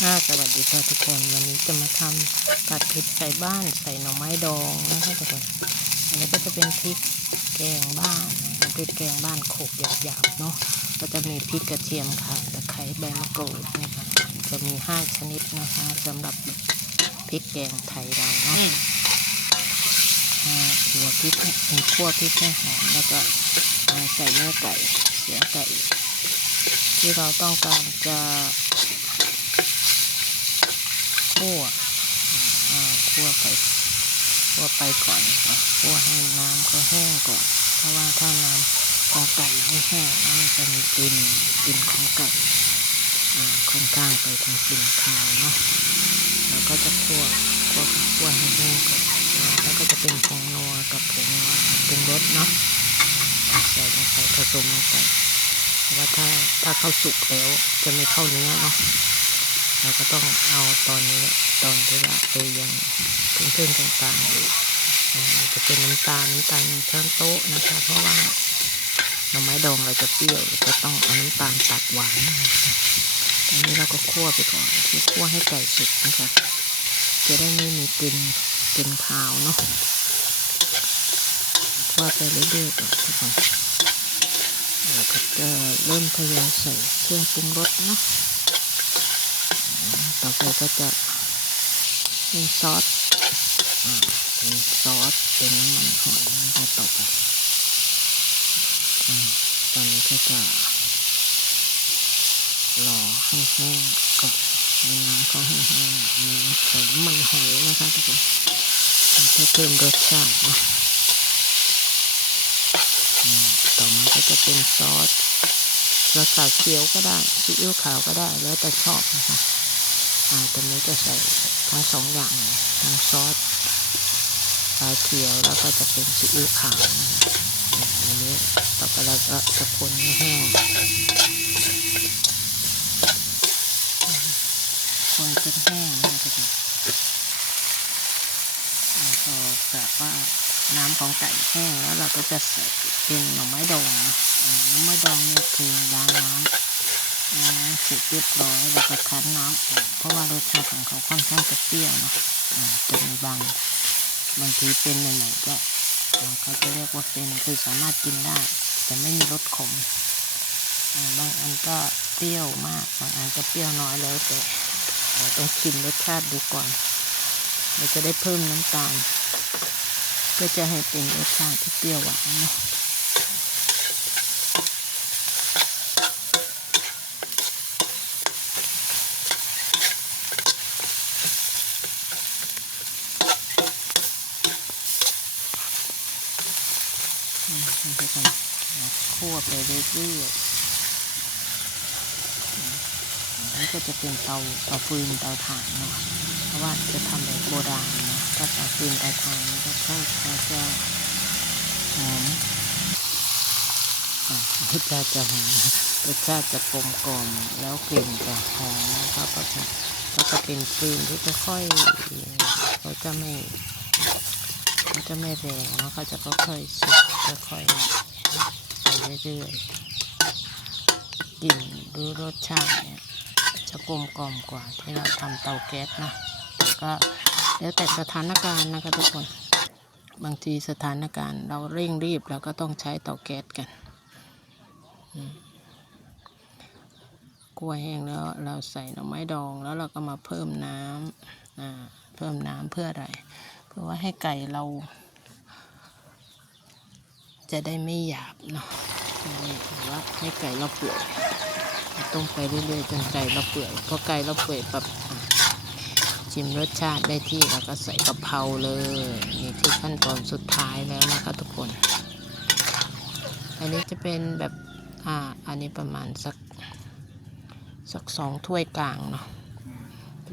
ค่ะสวัสดีค่ะทุกคนวันนี้จะมาทำผัดพริกใส่บ้านใส่หน่อไม้ดองนะคะทุกคนอันนี้ก็จะเป็นพริกแกงบ้านนะคะพริกแกงบ้านโขลกหยาบๆเนาะก็จะมีพริกกระเทียมค่ะตะไคร้ใบมะกรูดนะคะจะมีห้าชนิดนะคะสำหรับพริกแกงไทยเราเนาะอ่าหัวพริกให้มีคั่วพริกให้หอมแล้วก็อ่าใส่เนื้อไก่เสียไก่ ที่เราต้องการจะ คั่วอ่าคั่วไปคั่วไปก่อนนะคั่วให้น้ำเขาแห้งก่อน เพราะว่าถ้าน้ำของไก่ไม่แห้งมันจะมีกลิ่นกลิ่นของไก่อ่าค่อนข้างไปทางกลิ่นคาวเนาะแล้วก็จะคั่วคั่วคั่วให้แห้งก่อนแล้วก็จะเป็นผงนัวกับผงปรุงรสเนาะใส่ลงไปผสมลงไปเพราะว่าถ้าถ้าเข้าสุกแล้วจะไม่เข้าเนื้อเนาะ เราก็ต้องเอาตอนนี้ตอนที่ว่าเออยังเพื่อนๆต่างๆอยู่จะเป็นน้ำตาลน้ำตาลหนึ่งช้นโต๊ะนะคะ เพราะว่าหน่อไม้ดองเราจะเปรี้ยวเราจะต้องเอาน้ำตาลตัดหวานนะคะตอนนี้เราก็คั่วไปก่อนคือคั่วให้ไก่สุกนะคะจะได้ไม่มีกลิ่นกลิ่นขาวเนาะคั่วไปเรื่อยๆก่อนทุกคนแล้วก็จะเริ่มทยอยใส่เครื่องปรุงรสเนาะ ต่อไปก็จะเป็นซอสเป็นซอสเป็นน้ำมันหอยนะคะต่อไปอตอนนี้ก็จะรอให้แห้งก่อนน้ำเขาให้แห้งมีใส่น้ำมันหอยนะคะทุกคนเพื่อเพิ่มรสชาตินะอืมต่อมาก็จะเป็นซอสซอสขาวเขียวก็ได้ซีอิ๊วขาวก็ได้แล้วแต่ชอบนะคะ ตรงนี้จะใส่ทั้งสองอย่างทั้งซอสชาเขียวแล้วก็จะเป็นซีอิ๊วขาวอันนี้ต่อไปเราก็จะคนให้แห้งคนจนแห้งนะคะแล้วก็แบบว่าน้ำของไก่แห้งแล้วเราก็จะใส่เป็นหน่อไม้ดองหน่อไม้ดองนี่คือล้างน้ำ เสร็จเรียบร้อยแล้วก็คั้นน้ำออกเพราะว่ารสชาติของเขาค่อนข้างจะเปรี้ยวนะจะมีบางบางทีเป็นใหม่ๆก็เขาจะเรียกว่าเป็นคือสามารถกินได้ แต่ไม่มีรสขมบางอันก็เปรี้ยวมากบางอันก็เปรี้ยวน้อยแล้วแต่เราต้องชิมรสชาติดูก่อน เราจะได้เพิ่มน้ำตาลเพื่อจะให้เป็นรสชาติที่เปรี้ยวหวานเนาะ ทุกคนคั่วไปเรื่อยๆนนี้ก็จะเป็นเตาเตาฟืนเตาถ่านเนาะเพราะว่าจะทำแบบโบราณนะถ้าเตาฟืนเตาถ่านนี่ก็ค่อนข้างจะหอมรสชาติจะหอมรสชาติจะกลมกล่อมแล้วกลิ่นจะหอมนะครับก็จะก็จะเป็นฟืนที่จะค่อยเขาจะไม่ จะไม่แรงเนาะเขาจะค่อยๆสุกค่อยๆไปเรื่อยๆกลิ่นหรือรสชาติเนี่ยจะกลมกล่อมกว่าที่เราทำเตาแก๊สนะก็แล้วแต่สถานการณ์นะคะทุกคน บางทีสถานการณ์เราเร่งรีบเราก็ต้องใช้เตาแก๊สกันกล้วยแห้งแล้วเราใส่หน่อไม้ดองแล้วเราก็มาเพิ่มน้ำเพิ่มน้ำเพื่ออะไร พื่อว่าให้ไก่เรา จะได้ไม่หยาบเนาะหรือว่าให้ไก่เราเปื่อยต้มไปเรื่อยๆจนไก่เราเปื่อยพอไก่เราเปื่อยปั๊บชิมรสชาติได้ที่แล้วก็ใส่กะเพราเลยนี่คือขั้นตอนสุดท้ายแล้วนะคะทุกคน อันนี้จะเป็นแบบอ่าอันนี้ประมาณสักสักสองถ้วยกลางเนาะ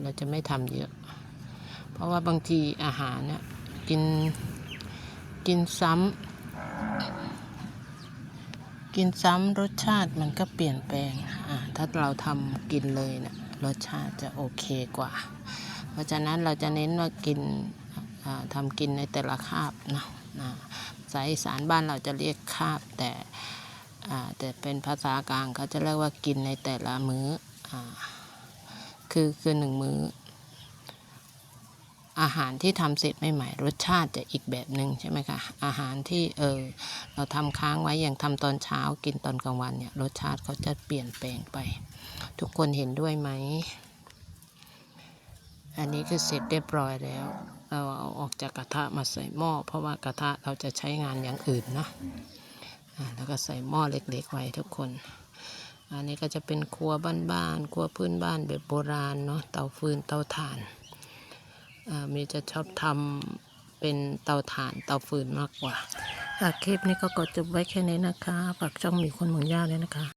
เราจะไม่ทำเยอะ ราะว่าบางทีอาหารเนี่ยกินกินซ้ำกินซ้ำรสชาติมันก็เปลี่ยนแปลงอ่าถ้าเราทำกินเลยเนะี่ยรสชาติจะโอเคกว่า เพราะฉะนั้นเราจะเน้นว่ากินอ่าทำกินในแต่ละคาบนะนะสายสารบ้านเราจะเรียกคาบแต่แต่เป็นภาษากลางเขาจะเรียกว่ากินในแต่ละมื้ออคือคือหนึ่งมื้อ อาหารที่ทำเสร็จใหม่ๆรสชาติจะอีกแบบหนึ่งใช่ไหมคะอาหารที่เออเราทำค้างไว้อย่างทำตอนเช้ากินตอนกลางวันเนี่ยรสชาติเขาจะเปลี่ยนแปลงไป ทุกคนเห็นด้วยไหม อันนี้คือเสร็จเรียบร้อยแล้ว เราเอาออกจากกระทะมาใส่หม้อ เพราะว่ากระทะเราจะใช้งานอย่างอื่นเนาะแล้วก็ใส่หม้อเล็กๆไว้ทุกคนอันนี้ก็จะเป็นครัวบ้านๆ ครัวพื้นบ้านแบบโบราณเนาะ เตาฟืน เตาถ่านา มีจะชอบทำเป็นเตาถ่านเตาฟืนมากกว่าคลิปนี้ก็กดจบไว้แค่นี้นะคะฝากช่องมีคนเมืองย่าเลยนะคะ